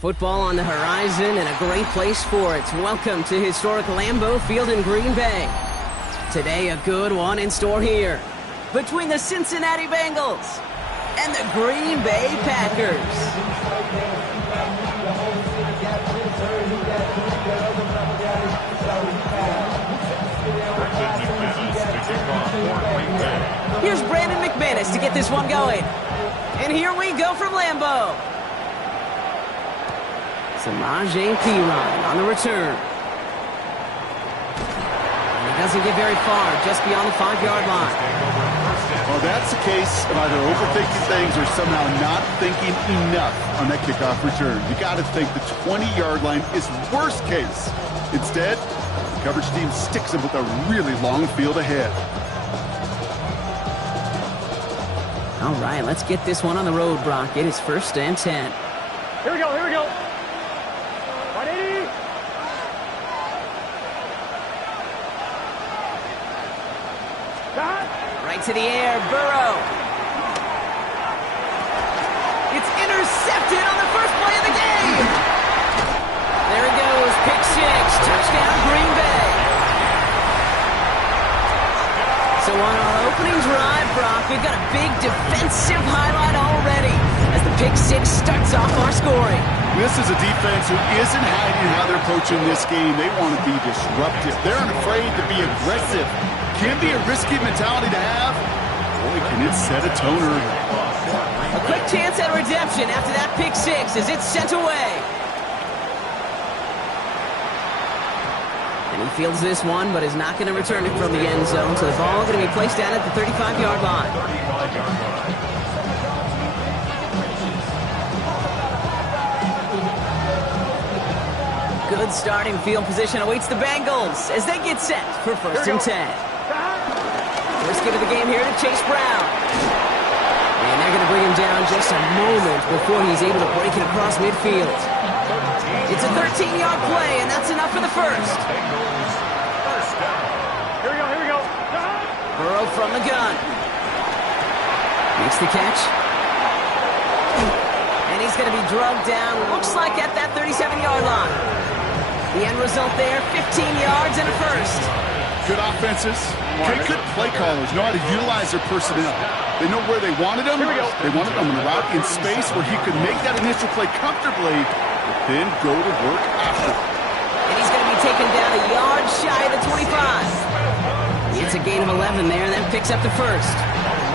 Football on the horizon and a great place for it. Welcome to historic Lambeau Field in Green Bay. Today, a good one in store here between the Cincinnati Bengals and the Green Bay Packers. Here's Brandon McManus to get this one going. And here we go from Lambeau. Samaje Perine on the return. And he doesn't get very far, just beyond the 5-yard line. Well, that's the case of either overthinking things or somehow not thinking enough on that kickoff return. You got to think the 20-yard line is worst case. Instead, the coverage team sticks him with a really long field ahead. All right, let's get this one on the road, Brock. It is 1st and 10. Here we go, here we go. 180. Right to the air, Burrow. It's intercepted on the first play of the game. There he goes, pick 6, touchdown Green Bay. So on our opening drive, Brock, we've got a big defensive highlight already as the pick 6 starts off our scoring. This is a defense who isn't hiding how they're approaching this game. They want to be disruptive. They're unafraid to be aggressive. Can be a risky mentality to have. Boy, can it set a tone early. A quick chance at redemption after that pick 6 as it's sent away. And he fields this one, but is not going to return it from the end zone. So the ball going to be placed down at the 35-yard line. Good starting field position awaits the Bengals as they get set for 1st and 10. First give of the game here to Chase Brown. And they're going to bring him down just a moment before he's able to break it across midfield. It's a 13-yard play, and that's enough for the first. Here we go. Burrow from the gun. Makes the catch. And he's going to be drugged down, looks like at that 37-yard line. The end result there, 15 yards and a first. Good offenses, good play callers, know how to utilize their personnel. They know where they wanted them. They wanted them in a route in space where he could make that initial play comfortably, but then go to work after. And he's going to be taken down a yard shy of the 25. It's a gain of 11 there, and that picks up the first.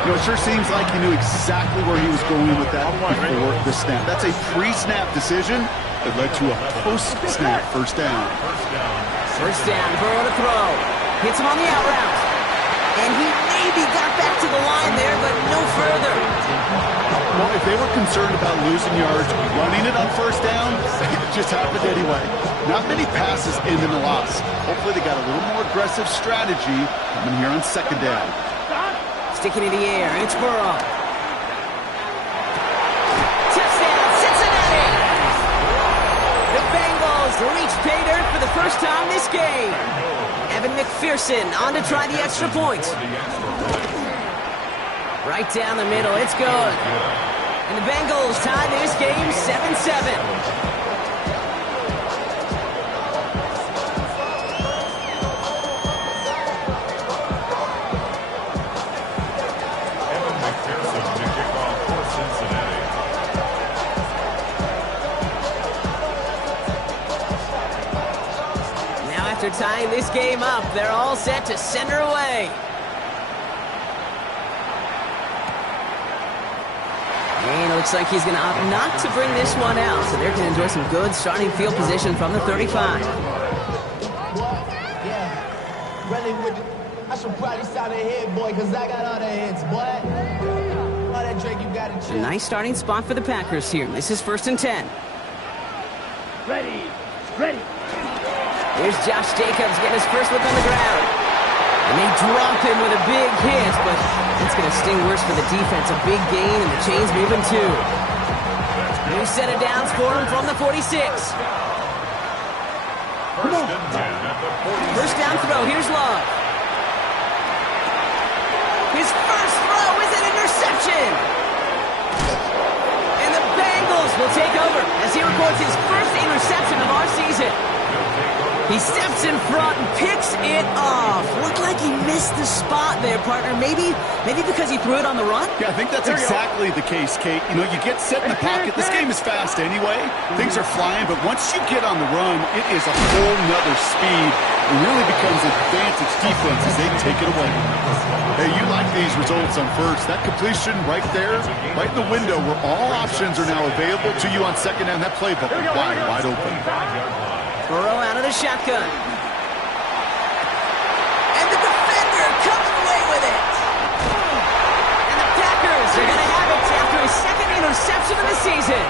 You know, it sure seems like he knew exactly where he was going with that before the snap. That's a pre-snap decision that led to a post-snap first down. First down, Burrow to throw. Hits him on the out route. And he maybe got back to the line there, but no further. Well, if they were concerned about losing yards, running it on first down, it just happened anyway. Not many passes end in a loss. Hopefully they got a little more aggressive strategy coming here on 2nd down. Sticking in the air, it's Burrow. Touchdown, Cincinnati! The Bengals reach pay dirt for the first time this game. Evan McPherson on to try the extra point. Right down the middle, it's good. And the Bengals tie this game 7-7. After tying this game up, they're all set to send her away. And it looks like he's going to opt not to bring this one out, so they're going to enjoy some good starting field position from the 35. Yeah, really with I should probably start a hit, boy, because I got all the hits, boy. All that drink you got to chill. A nice starting spot for the Packers here. This is 1st and 10. Ready. Here's Josh Jacobs getting his first look on the ground. And they drop him with a big hit, but it's going to sting worse for the defense. A big gain, and the chain's moving too. New set of downs for him from the 46. First down throw, here's Love. His first throw is an interception. And the Bengals Bengals will take over as he records his first interception of our season. He steps in front and picks it off. Looked like he missed the spot there, partner. Maybe because he threw it on the run? Yeah, I think that's exactly the case, Kate. You know, you get set in the pocket. This game is fast anyway. Things are flying, but once you get on the run, it is a whole nother speed. It really becomes an advantage defense as they take it away. Hey, you like these results on first. That completion right there, right in the window where all options are now available to you on second down. That playbook is wide open. Burrow out of the shotgun. And the defender comes away with it. And the Packers are going to have it after his second interception of the season.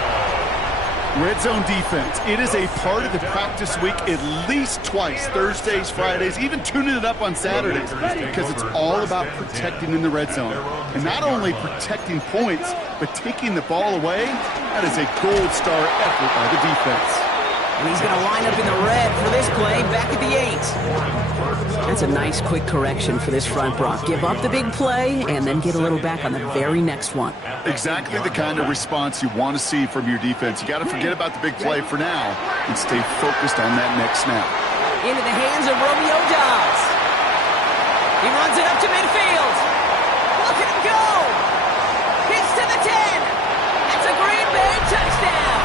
Red zone defense. It is a part of the practice week at least twice, Thursdays, Fridays, even tuning it up on Saturdays, because it's all about protecting in the red zone. And not only protecting points, but taking the ball away. That is a gold star effort by the defense. And he's going to line up in the red for this play, back at the 8. That's a nice, quick correction for this front, Brock. Give up the big play, and then get a little back on the very next one. Exactly the kind of response you want to see from your defense. You got to forget about the big play for now and stay focused on that next snap. Into the hands of Romeo Dobbs. He runs it up to midfield. Look at him go! Hits to the 10. It's a Green Bay touchdown.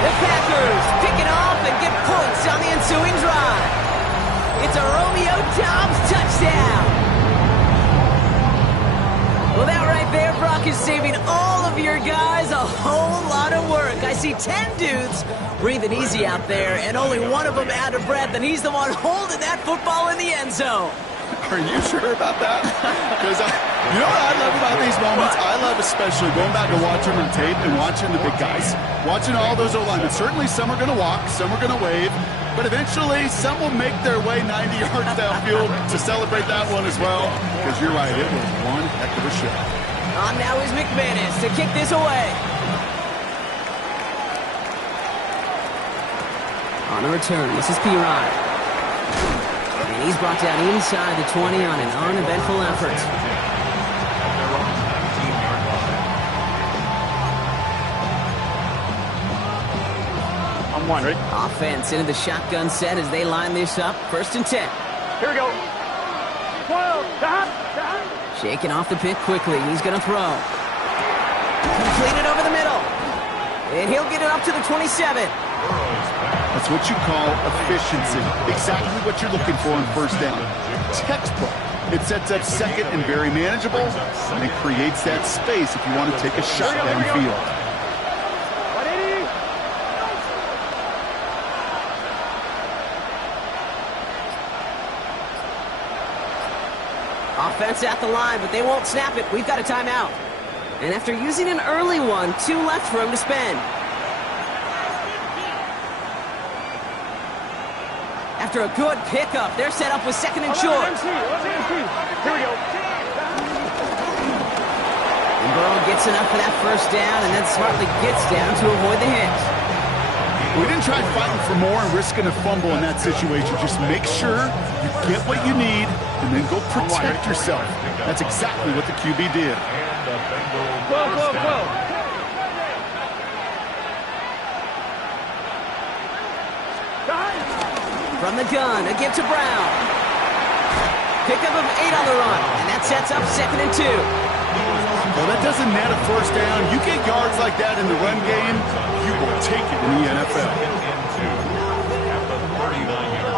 The Packers pick it off and get points on the ensuing drive. It's a Romeo Dobbs touchdown. Well, that right there, Brock, is saving all of your guys a whole lot of work. I see 10 dudes breathing easy out there, and only one of them out of breath, and he's the one holding that football in the end zone. Are you sure about that? Because you know what I love about these moments? I love especially going back and watching on tape and watching the big guys. Watching all those O-linemen. Certainly some are going to walk, some are going to wave, but eventually some will make their way 90 yards downfield to celebrate that one as well. Because you're right, it was one heck of a show. On now is McManus to kick this away. On the return, this is Pirine. And he's brought down inside the 20 on an uneventful effort. I'm one, ready? Offense into the shotgun set as they line this up. 1st and 10. Here we go. 12, Shaking off the pick quickly. He's going to throw. Completed over the middle. And he'll get it up to the 27. That's what you call efficiency. Exactly what you're looking for on first down. Textbook. It sets up second and very manageable, and it creates that space if you want to take a shot downfield. Offense at the line, but they won't snap it. We've got a timeout. And after using an early one, 2 left for him to spend. After a good pickup, they're set up with 2nd and short. Here we go. And Burrow gets enough for that 1st down, and then smartly gets down to avoid the hit. We didn't try fighting for more and risking a fumble in that situation. Just make sure you get what you need and then go protect yourself. That's exactly what the QB did. Whoa. From the gun, a give to Brown. Pickup of 8 on the run, and that sets up 2nd and 2. Well, that doesn't net a 1st down. You get yards like that in the run game, you will take it in the NFL.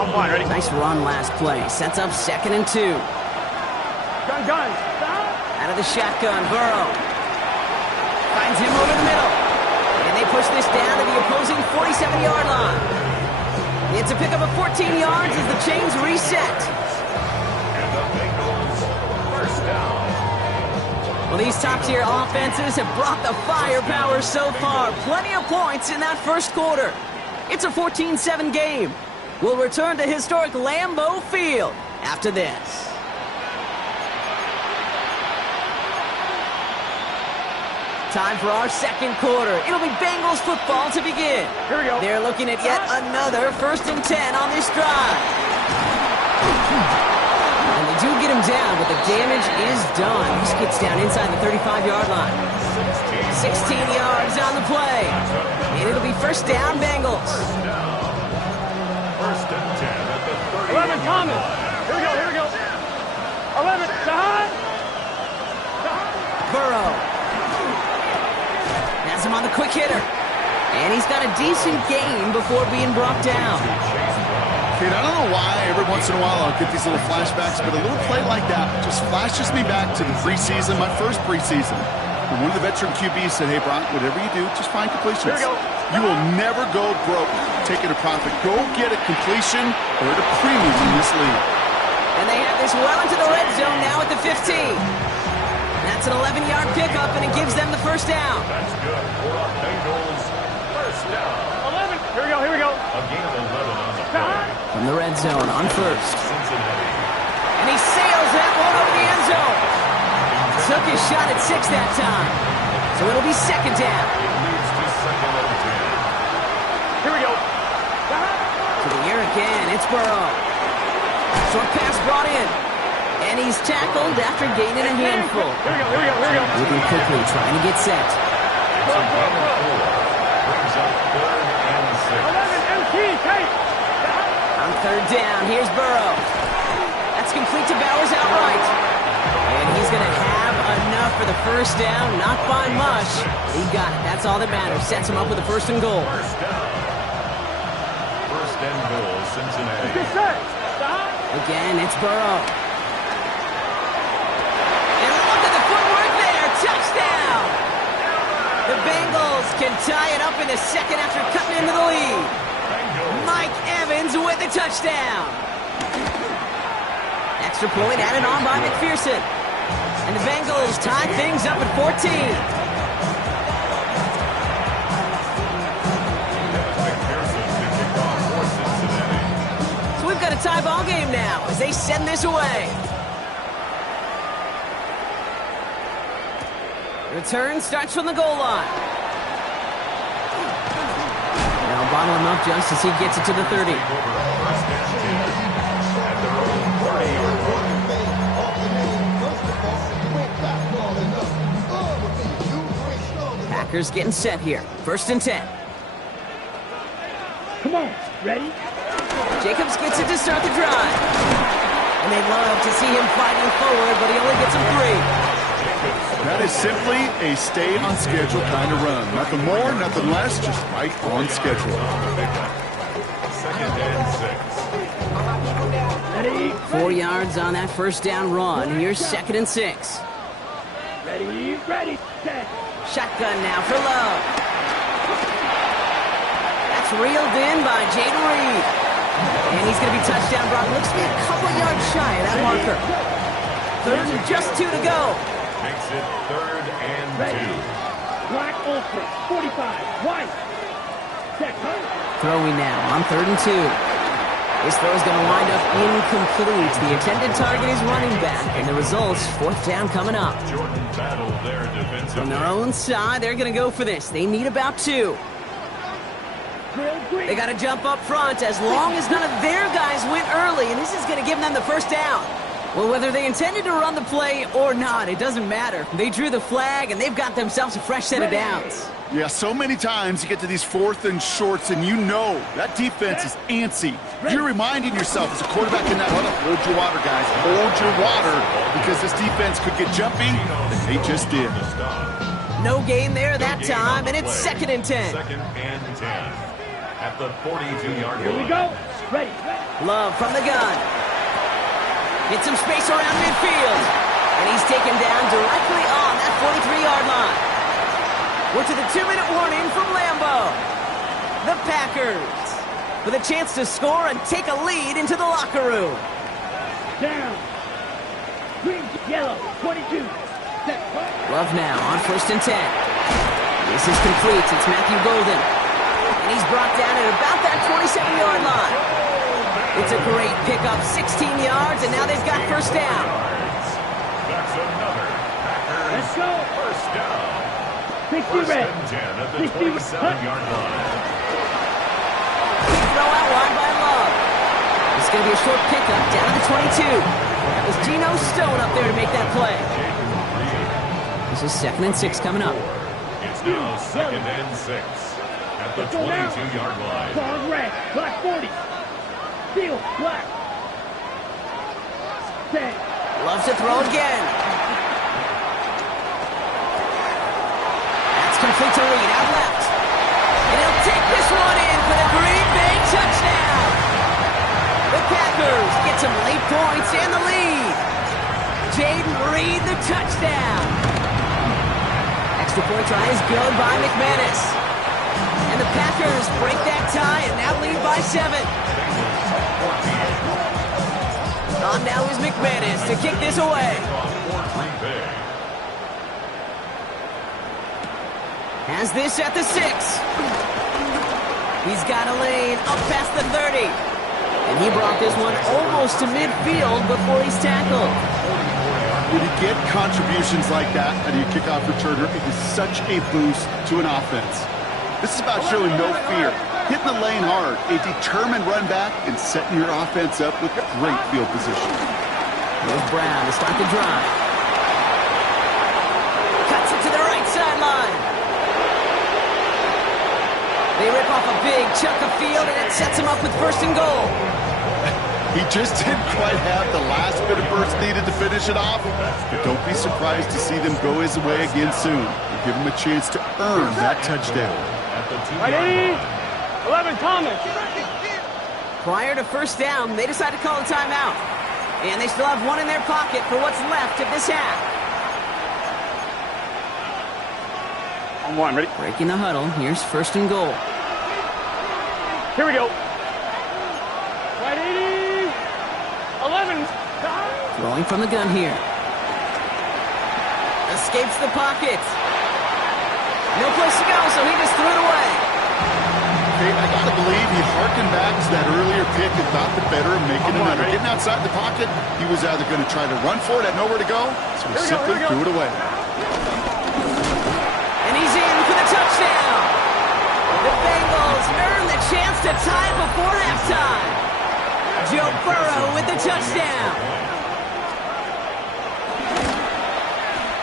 I'm one, ready? Nice run last play. Sets up 2nd and 2. Gun. Out of the shotgun, Burrow. Finds him over the middle. And they push this down to the opposing 47-yard line. It's a pickup of 14 yards as the chains reset. Well, these top-tier offenses have brought the firepower so far. Plenty of points in that 1st quarter. It's a 14-7 game. We'll return to historic Lambeau Field after this. Time for our 2nd quarter. It'll be Bengals football to begin. Here we go. They're looking at yet another 1st and 10 on this drive. And they do get him down, but the damage is done. He gets down inside the 35-yard line. 16 yards on the play. And it'll be first down, Bengals. First and 10 at the 30. 11, Thomas. Here we go. 11, Shahan. Burrow. Has him on the quick hitter. And he's got a decent gain before being brought down. Kid, I don't know why every once in a while I'll get these little flashbacks, but a little play like that just flashes me back to the preseason, my first preseason. And one of the veteran QBs said, hey, Brock, whatever you do, just find completions. Here we go. You will never go broke taking a profit. Go get a completion or at a premium in this league. And they have this well into the red zone now at the 15. That's an 11-yard pickup, and it gives them the first down. That's good for the Bengals. First down. 11. Here we go. A gain of 11 on the play. From the red zone on first. Cincinnati. And he sails that one over the end zone. Took his shot at 6 that time. So it'll be second down. It leads to second and 10. Here we go. To the air again, it's Burrow. Short pass brought in. And he's tackled after gaining a handful. Here we go. Moving quickly, trying to get set. It's a gain of 4. Brings up third and 6. 11, MT, Kate. On third down, here's Burrow. That's complete to Bowers outright. And he's going to have enough for the first down. Not by much. He got it. That's all that matters. Sets him up with a first and goal. First down. First and goal, Cincinnati. Get set. Stop. Again, it's Burrow. And look at the footwork there. Touchdown! The Bengals can tie it up in the second after cutting into the lead. Mike Evans with the touchdown. Extra point added on by McPherson. And the Bengals tie things up at 14. McPherson to kick off for Cincinnati. So we've got a tie ball game now as they send this away. Return starts from the goal line. Now bottle him up just as he gets it to the 30. First and 10 at their own 30-yard line. Packers getting set here. First and 10. Come on. Ready? Jacobs gets it to start the drive. And they'd love to see him fighting forward, but he only gets him 3. That is simply a stay on schedule kind of run. Nothing more, nothing less, just right on schedule. Second and 6. Ready? 4 yards on that first down run. Here's second and 6. Ready. Set. Shotgun now for Love. That's reeled in by Jaden Reed. And he's going to be touchdown. Brock looks to be a couple yards shy of that marker. Third and just 2 to go. Makes it third and 2. Black Ultra. 45. White. Set. Throwing now on third and 2. This throw is going to wind up incomplete. The intended target is running back, and the results, fourth down coming up. Jordan battled there defensively. From their own side, they're going to go for this. They need about 2. They got to jump up front as long as none of their guys went early, and this is going to give them the first down. Well, whether they intended to run the play or not, it doesn't matter. They drew the flag, and they've got themselves a fresh set of downs. Yeah, so many times you get to these fourth and shorts, and you know that defense is antsy. You're reminding yourself as a quarterback in that huddle, hold your water, guys. Hold your water, because this defense could get jumpy, and they just did. No gain there that time, and it's second and 10. Second and 10 at the 42-yard line. Here we go. Ready. Love from the gun. Gets some space around midfield. And he's taken down directly on that 43-yard line. We're to the 2-minute warning from Lambeau. The Packers with a chance to score and take a lead into the locker room. Down. Green, yellow, 22. Set. Love now on first and 10. This is complete. It's Matthew Golden. And he's brought down at about that 27-yard line. It's a great pickup, 16 yards, and now they've got first down. That's another Packers Let's go. first down. 60 First red. and 10 at the 60 27-yard line. Throw out wide by Love. It's going to be a short pickup down to the 22. That was Geno Stone up there to make that play. This is second and 6 coming up. In It's now 2nd and 6 at the 22-yard line. Ball red, black 40. Field, black. 10. Loves to throw again. That's complete to Reed, out left. And he'll take this one in for the Green Bay touchdown. The Packers get some late points and the lead. Jaden Reed, the touchdown. Extra point try is good by McManus. And the Packers break that tie and now lead by 7. On now is McManus to kick this away. Has this at the 6. He's got a lane up past the 30. And he brought this one almost to midfield before he's tackled. When you get contributions like that out of your kickoff returner, it is such a boost to an offense. This is about showing no fear, hitting the lane hard, a determined run back, and setting your offense up with great field position. Here's Brown to start the drive. Cuts it to the right sideline. They rip off a big chunk of field, and it sets him up with 1st and goal. He just didn't quite have the last bit of burst needed to finish it off, but don't be surprised to see them go his way again soon. Give him a chance to earn that touchdown. Right 80. 11, Thomas. Prior to 1st down, they decide to call a timeout. And they still have one in their pocket for what's left of this half. On 1, ready? Breaking the huddle, here's 1st and goal. Here we go. Right 80. 11. Throwing from the gun here. Escapes the pocket. No place to go, so he just threw it away. Okay, I gotta believe he harkened back to that earlier pick and thought the better of making another. Getting outside the pocket, he was either going to try to run for it, had nowhere to go, so he simply threw it away. And he's in for the touchdown. The Bengals earn the chance to tie it before halftime. Joe Burrow with the touchdown.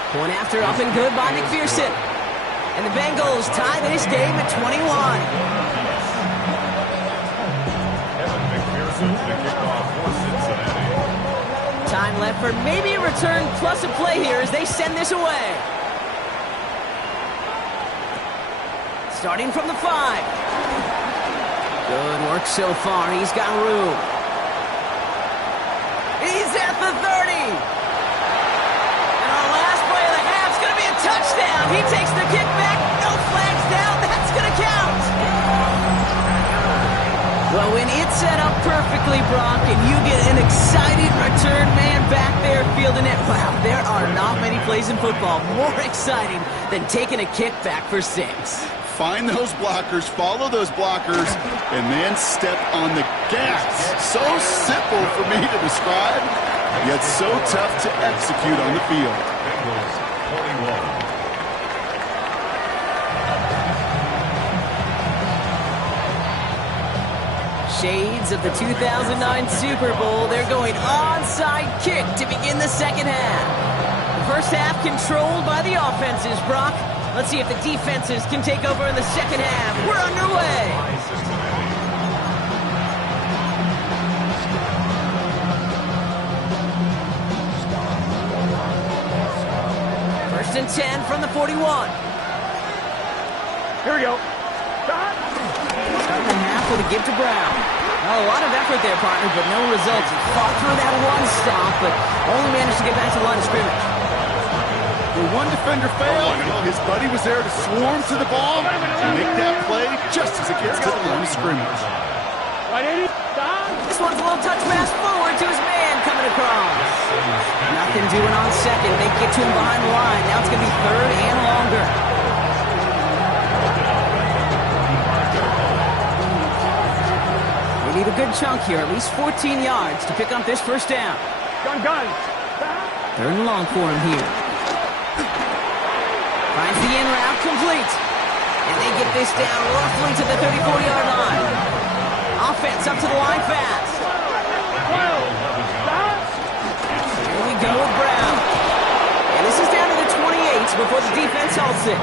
Point after up and good by McPherson. And the Bengals tie this game at 21. Kevin McPherson to kick off for Cincinnati. Time left for maybe a return plus a play here as they send this away. Starting from the 5. Good work so far. He's got room. He's at the 30. And our last play of the half is going to be a touchdown. He takes the kick back. No flags down. That's going to count. Well, when it's set up perfectly, Brock, and you get an exciting return man back there fielding it, wow, there are not many plays in football more exciting than taking a kick back for 6. Find those blockers, follow those blockers, and then step on the gas. So simple for me to describe, yet so tough to execute on the field. Bengals 21. Shades of the 2009 Super Bowl. They're going onside kick to begin the 2nd half. The 1st half controlled by the offenses, Brock. Let's see if the defenses can take over in the 2nd half. We're underway. First and 10 from the 41. Here we go. Start the half with a give to Brown. Oh, a lot of effort there, partner, but no results. He fought through that one stop, but only managed to get back to the line of scrimmage. The one defender failed. His buddy was there to swarm to the ball to make that play just as it gets to the line of scrimmage. Right 80. This one's a little touch pass forward to his man coming across. Nothing doing on 2nd. They get to him behind the line. Now it's going to be 3rd and longer. They need a good chunk here, at least 14 yards to pick up this 1st down. Gun. 3rd and long for him here. Finds the in route complete. And they get this down roughly to the 34-yard line. Offense up to the line fast. Here we go with Brown. And this is down to the 28 before the defense halts it.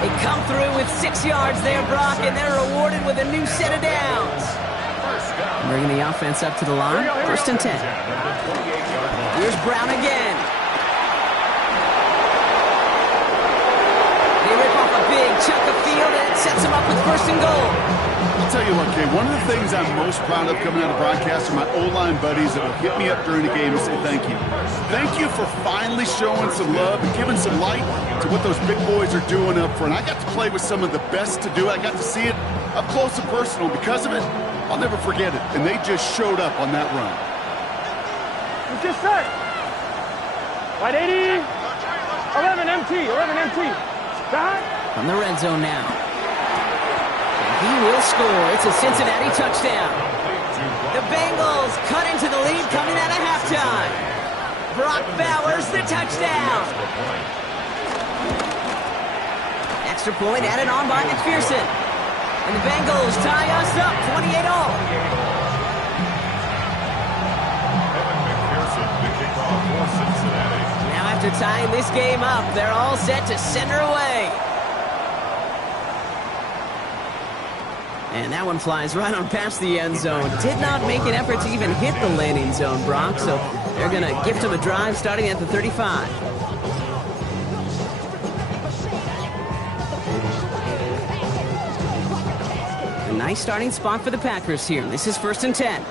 They come through with 6 yards there, Brock, and they're rewarded with a new set of downs. Bringing the offense up to the line. First and 10. Here's Brown again. They rip off a big chunk of field, and it sets them up with first and goal. I'll tell you what, Kay, one of the things I'm most proud of coming out of broadcast are my O-line buddies that will hit me up during the game and say thank you. Thank you for finally showing some love and giving some light to what those big boys are doing up front. I got to play with some of the best to do it. I got to see it up close and personal. Because of it, I'll never forget it. And they just showed up on that run. You just said. Right, 80. 11 MT. 11 MT. From the red zone now. And he will score. It's a Cincinnati touchdown. The Bengals cut into the lead coming out of halftime. Brock Bowers, the touchdown. Extra point added on by McPherson. And the Bengals tie us up 28-all. Now after tying this game up, they're all set to send her away. And that one flies right on past the end zone. Did not make an effort to even hit the landing zone, Brock, so they're going to gift him a drive starting at the 35. A nice starting spot for the Packers here. This is first and 10.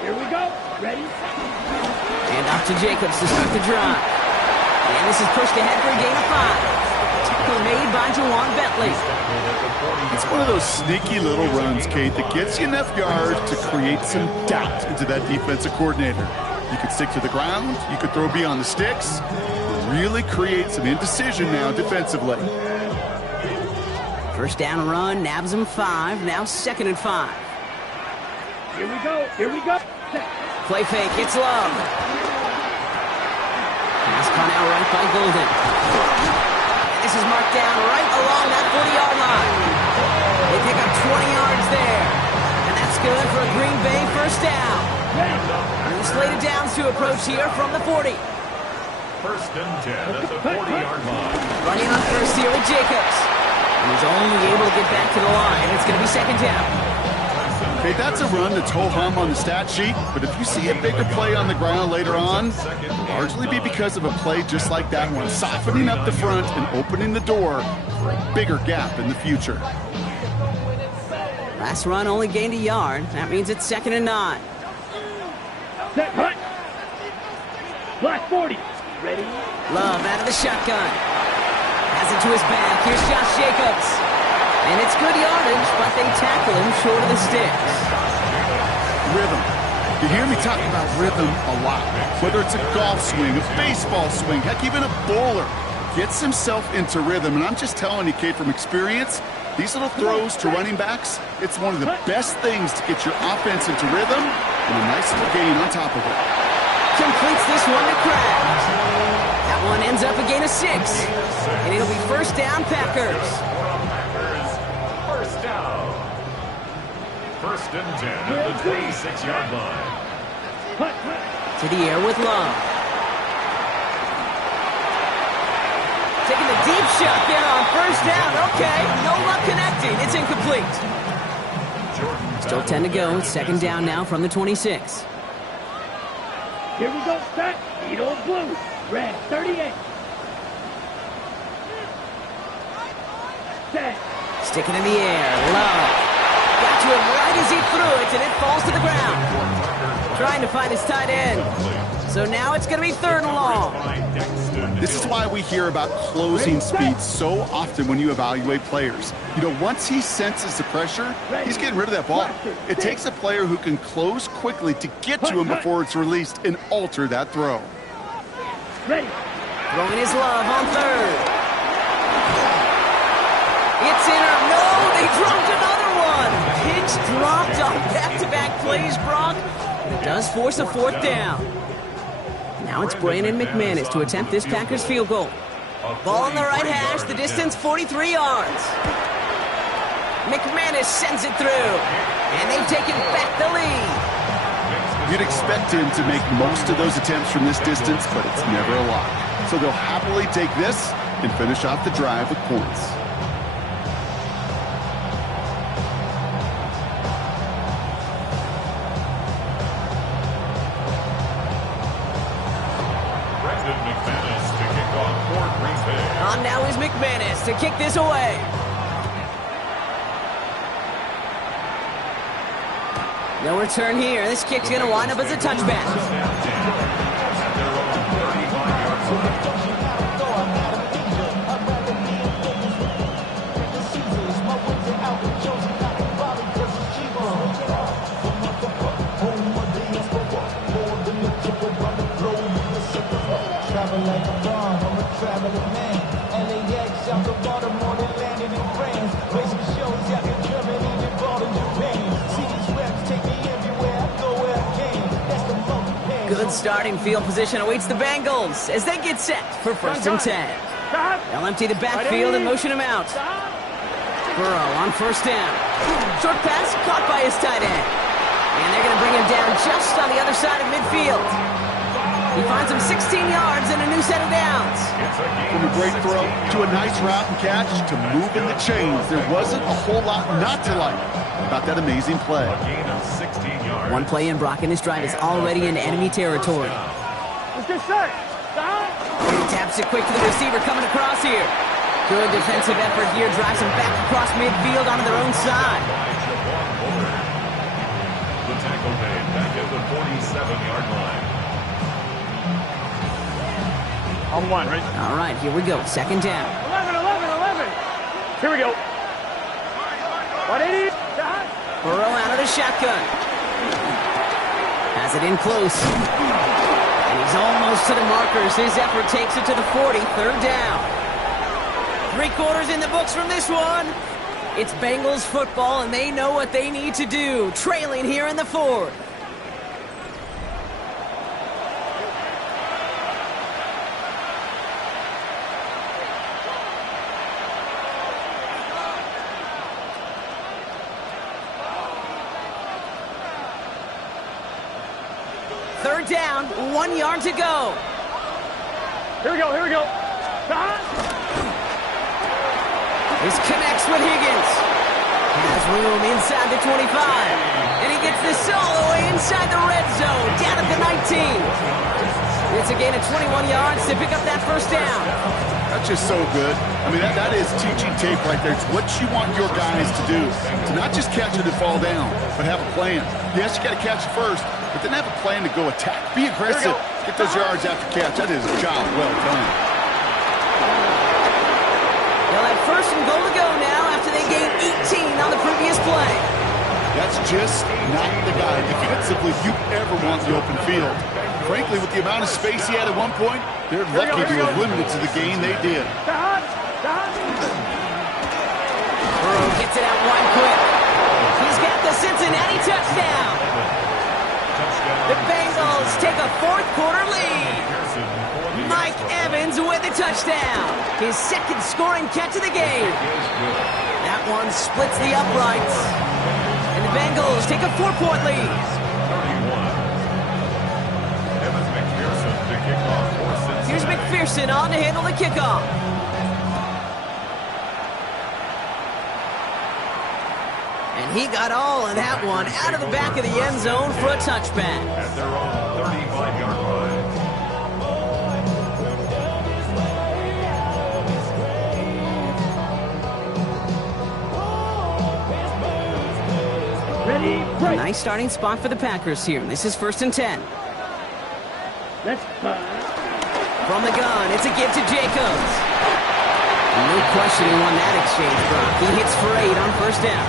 Here we go. Ready? And off to Jacobs to start the drive. And this is pushed ahead for a gain of 5. Tackle made by Jawan Bentley. It's one of those sneaky little runs, Kate, that gets you enough yards to create some doubt into that defensive coordinator. You could stick to the ground. You could throw beyond the sticks. Really create some indecision now defensively. First down run, nabs him 5. Now second and 5. Here we go. Here we go. Play fake. It's Love. Pass caught out right by Golden. This is marked down right along that 40-yard line. They pick up 20 yards there. And that's good for a Green Bay first down. New slated downs to approach here from the 40. First and 10 at the 40-yard line. Running on first here with Jacobs. And he's only able to get back to the line. It's going to be second down. Okay, that's a run that's ho-hum on the stat sheet, but if you see a bigger play on the ground later on, it'll largely be because of a play just like that one, softening up the front and opening the door for a bigger gap in the future. Last run only gained a yard. That means it's second and 9. Set, hut. Black 40. Ready? Love out of the shotgun. Has it to his back. Here's Josh Jacobs. And it's good yardage, but they tackle him short of the sticks. Rhythm. You hear me talking about rhythm a lot. Whether it's a golf swing, a baseball swing, heck, even a bowler gets himself into rhythm. And I'm just telling you, Kate, from experience, these little throws to running backs, it's one of the best things to get your offense into rhythm and a nice little gain on top of it. Completes this one to Kraft. That one ends up a gain of 6. And it'll be first down, Packers. First down. First and 10 at the 26-yard line. To the air with Love. Taking the deep shot there on first down. Okay, no luck connecting. It's incomplete. Still 10 to go. It's second down now from the 26. Here we go. Set. Beetle blue. Red 38. Set. Sticking in the air. Love. Got to him right as he threw it, and it falls to the ground. Trying to find his tight end. So now it's going to be third and long. This is why we hear about closing speed so often when you evaluate players. You know, once he senses the pressure, he's getting rid of that ball. It takes a player who can close quickly to get to him before it's released and alter that throw. Ready. Throwing his Love on third. It's in or no, they dropped another one. Pitch dropped on back-to-back plays, Brock. It does force a fourth down. Now it's Brandon McManus to attempt this Packers field goal. Ball on the right hash, the distance 43 yards. McManus sends it through, and they've taken back the lead. You'd expect him to make most of those attempts from this distance, but it's never a lot. So they'll happily take this and finish off the drive with points. On now is McManus to kick this away. No return here. This kick's going to wind up as a touchback. Like a bomb, I'm a traveling man. LAX, I'm the Baltimore that landed in France. Racing shows out in Germany and brought in Japan. See these reps take me everywhere, I go where I can. That's the most. Good starting field position awaits the Bengals as they get set for 1st and 10. They'll empty the backfield and motion him out. Burrow on 1st down. Short pass caught by his tight end. And they're going to bring him down just on the other side of midfield. He finds him 16 yards and a new set of downs. From a great throw to a nice route and catch to moving the chains, there wasn't a whole lot not to like about that amazing play. A gain of 16 yards. One play in, Brock, and this drive is already in enemy territory. Mr. Sir, stop. He taps it quick to the receiver coming across here. Good defensive effort here, drives him back across midfield onto their own side. The tackle made back at the 47-yard line. On one, right? All right, here we go. 2nd down. 11. Here we go. 180. Burrow out of the shotgun. Has it in close. And he's almost to the markers. His effort takes it to the 40. 3rd down. 3/4 in the books from this one. It's Bengals football, and they know what they need to do. Trailing here in the 4th. Third down, 1 yard to go. Here we go. This connects with Higgins. Has room inside the 25. And he gets this all the way inside the red zone, down at the 19. It's a gain of 21 yards to pick up that 1st down. That's just so good. I mean, that is teaching tape right there. It's what you want your guys to do. To not just catch it and fall down, but have a plan. Yes, you got to catch it first, but then have a plan to go attack. Be aggressive. Get those yards after catch. That is a job well done. They'll have 1st and goal to go now after they gained 18 on the previous play. That's just not the guy defensively you ever want the open field. Frankly, with the amount of space he had at one point, they're lucky to have limited to the game they did. Burrow gets it out wide quick. He's got the Cincinnati touchdown. The Bengals take a 4th-quarter lead. Mike Evans with a touchdown. His 2nd scoring catch of the game. That one splits the uprights. And the Bengals take a 4-point lead. 31. Evans McPherson to kick off for Cincinnati. Here's McPherson on to handle the kickoff. And he got all of that one out of the back of the end zone for a touchback. At their own 35-yard line. Ready, break. Nice starting spot for the Packers here. This is 1st and 10. Let's From the gun, it's a give to Jacobs. No question he won that exchange, Brock. He hits for 8 on 1st down.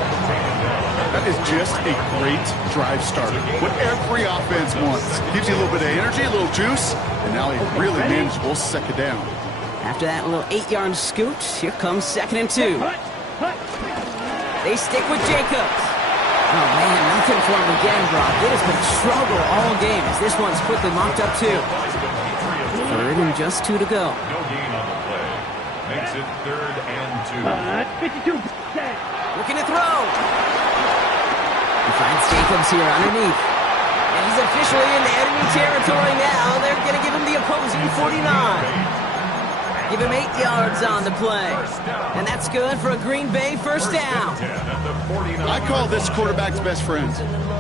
That is just a great drive starter. What every offense wants. Gives you a little bit of energy, a little juice, and now a really manageable 2nd down. After that little 8-yard scoot, here comes 2nd and 2. They stick with Jacobs. Oh, man, nothing for him again, Brock. It has been a struggle all game as this one's quickly mocked up, too. 3rd and just 2 to go. No gain on the play. Makes it 3rd and 2. 52. Looking to throw. He finds Jacobs here underneath. And he's officially in enemy territory now. They're going to give him the opposing 49. Give him 8 yards on the play. And that's good for a Green Bay first down. I call this quarterback's best friend.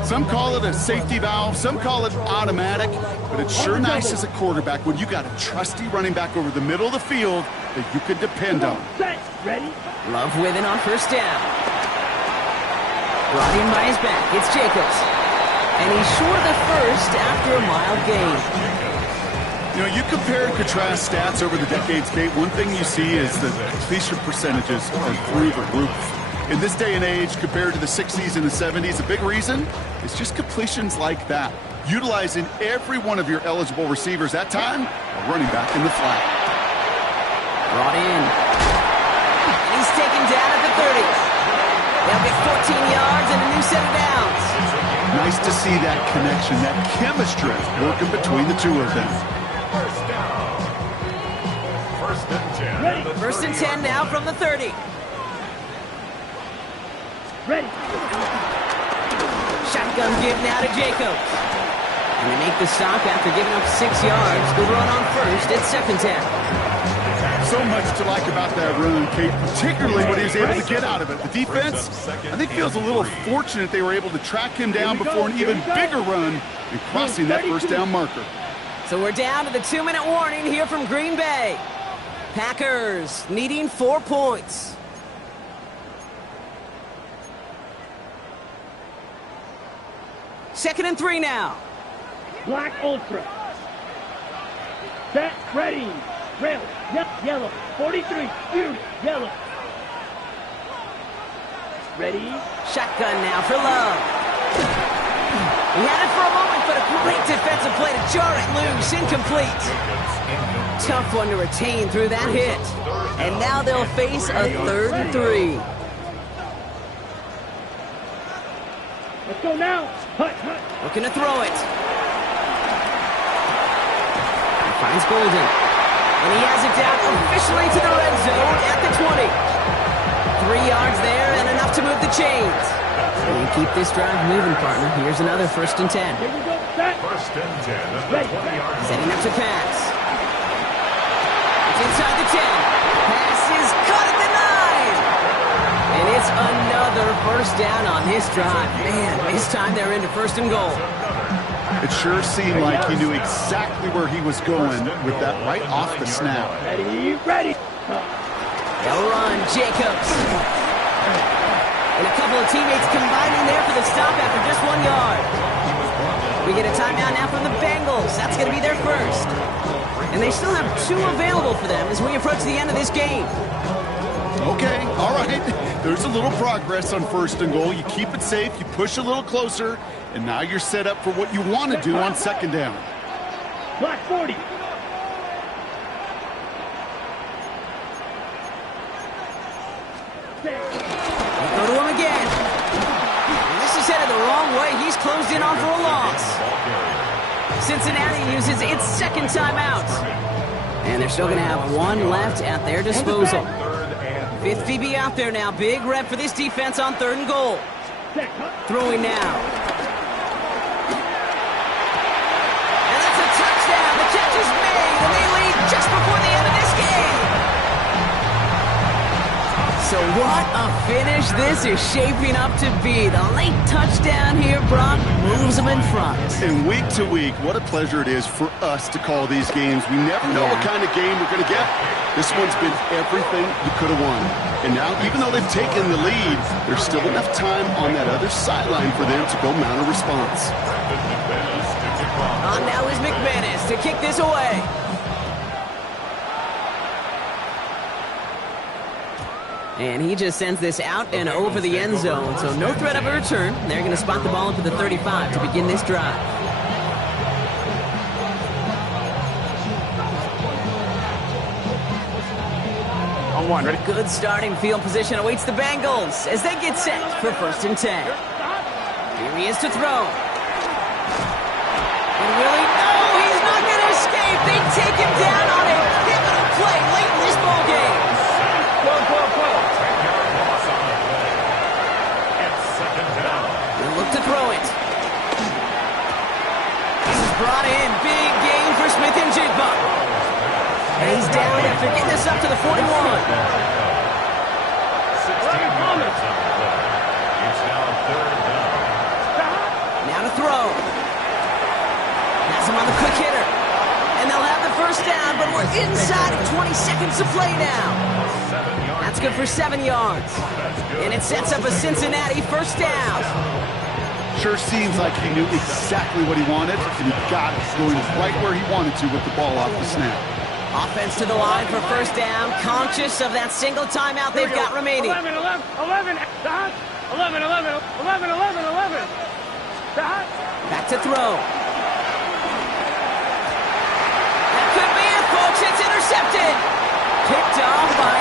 Some call it a safety valve, some call it automatic, but it's sure nice as a quarterback when you got a trusty running back over the middle of the field that you can depend on. Set. Ready? Love with it on first down. Brought in by his back. It's Jacobs. And he's short of the first after a mild gain. You know, you compare and contrast stats over the decades, Kate. One thing you see is the completion percentages are through the roof. In this day and age, compared to the 60s and the 70s, a big reason is just completions like that. Utilizing every one of your eligible receivers that time, a running back in the flat. Brought in. And he's taken down at the 30. They'll get 14 yards and a new set of downs. Nice to see that connection, that chemistry working between the two of them. First and 10 now from the 30. Ready? Shotgun give now to Jacobs. And they make the stop after giving up 6 yards. Good run on first. It's second down. So much to like about that run, Kate, particularly what he was able to get out of it. The defense, I think, feels a little fortunate they were able to track him down before an even bigger run and crossing that first down marker. So we're down to the 2-minute warning here from Green Bay. Packers needing 4 points. Second and 3 now. Black Ultra. Set. Ready. Rail. Yellow. 43. Beauty. Yellow. Ready? Shotgun now for Love. He had it for a moment, but a great defensive play to jar it loose. Incomplete. Tough one to retain through that hit. And now they'll face a 3rd and 3. Let's go now. Hut. Looking to throw it. He finds Golden. And he has it down officially to the red zone at the 20. 3 yards there and enough to move the chains. And keep this drive moving, partner. Here's another first and 10. Here we go. Set. First and 10 at the Ready. 20-yard line. Setting up to pass. It's inside the 10. Pass is caught at the 9. And it's another first down on this drive. Man, this time they're into first and goal. It sure seemed like he knew exactly where he was going with that right off the snap. Ready. They'll run, Jacobs. And a couple of teammates combining there for the stop after just 1 yard. We get a timeout now from the Bengals. That's going to be their first. And they still have 2 available for them as we approach the end of this game. Okay, all right. There's a little progress on first and goal. You keep it safe, you push a little closer, and now you're set up for what you want to do on second down. Black 40. They go to him again. And this is headed the wrong way. He's closed in on for a loss. Cincinnati uses its second timeout. And they're still going to have 1 left at their disposal. 5th PB out there now. Big rep for this defense on 3rd and goal. Throwing now. And that's a touchdown. The catch is made, and they lead just before the end of this game. So what a finish this is shaping up to be. The late touchdown here, Brock, moves them in front. And week to week, what a pleasure it is for us to call these games. We never know what kind of game we're going to get. This one's been everything you could have won. And now, even though they've taken the lead, there's still enough time on that other sideline for them to go mount a response. On now is McManus to kick this away. And he just sends this out and over the end zone. So no threat of a return. They're going to spot the ball into the 35 to begin this drive. On 1, ready? Good starting field position awaits the Bengals as they get set for first and 10. Here he is to throw. And will he? No, he's not going to escape. They take him down on a pivotal play late in this ball game. They'll look to throw it. This is brought in. Big gain for Smith and Jigba. And he's down after getting this up to the 41. 16 yards on the play. It's now 3rd down. Now to throw. Has him on the quick hitter. And they'll have the first down, but we're inside of 20 seconds to play now. That's good for 7 yards. And it sets up a Cincinnati first down. Sure seems like he knew exactly what he wanted, and he got it going right where he wanted to with the ball off the snap. Offense to the line for first down, conscious of that single timeout they've got remaining. 11, 11, stop. 11, 11, 11, 11, 11. Stop. Back to throw. That could be it, folks. It's intercepted. Picked off by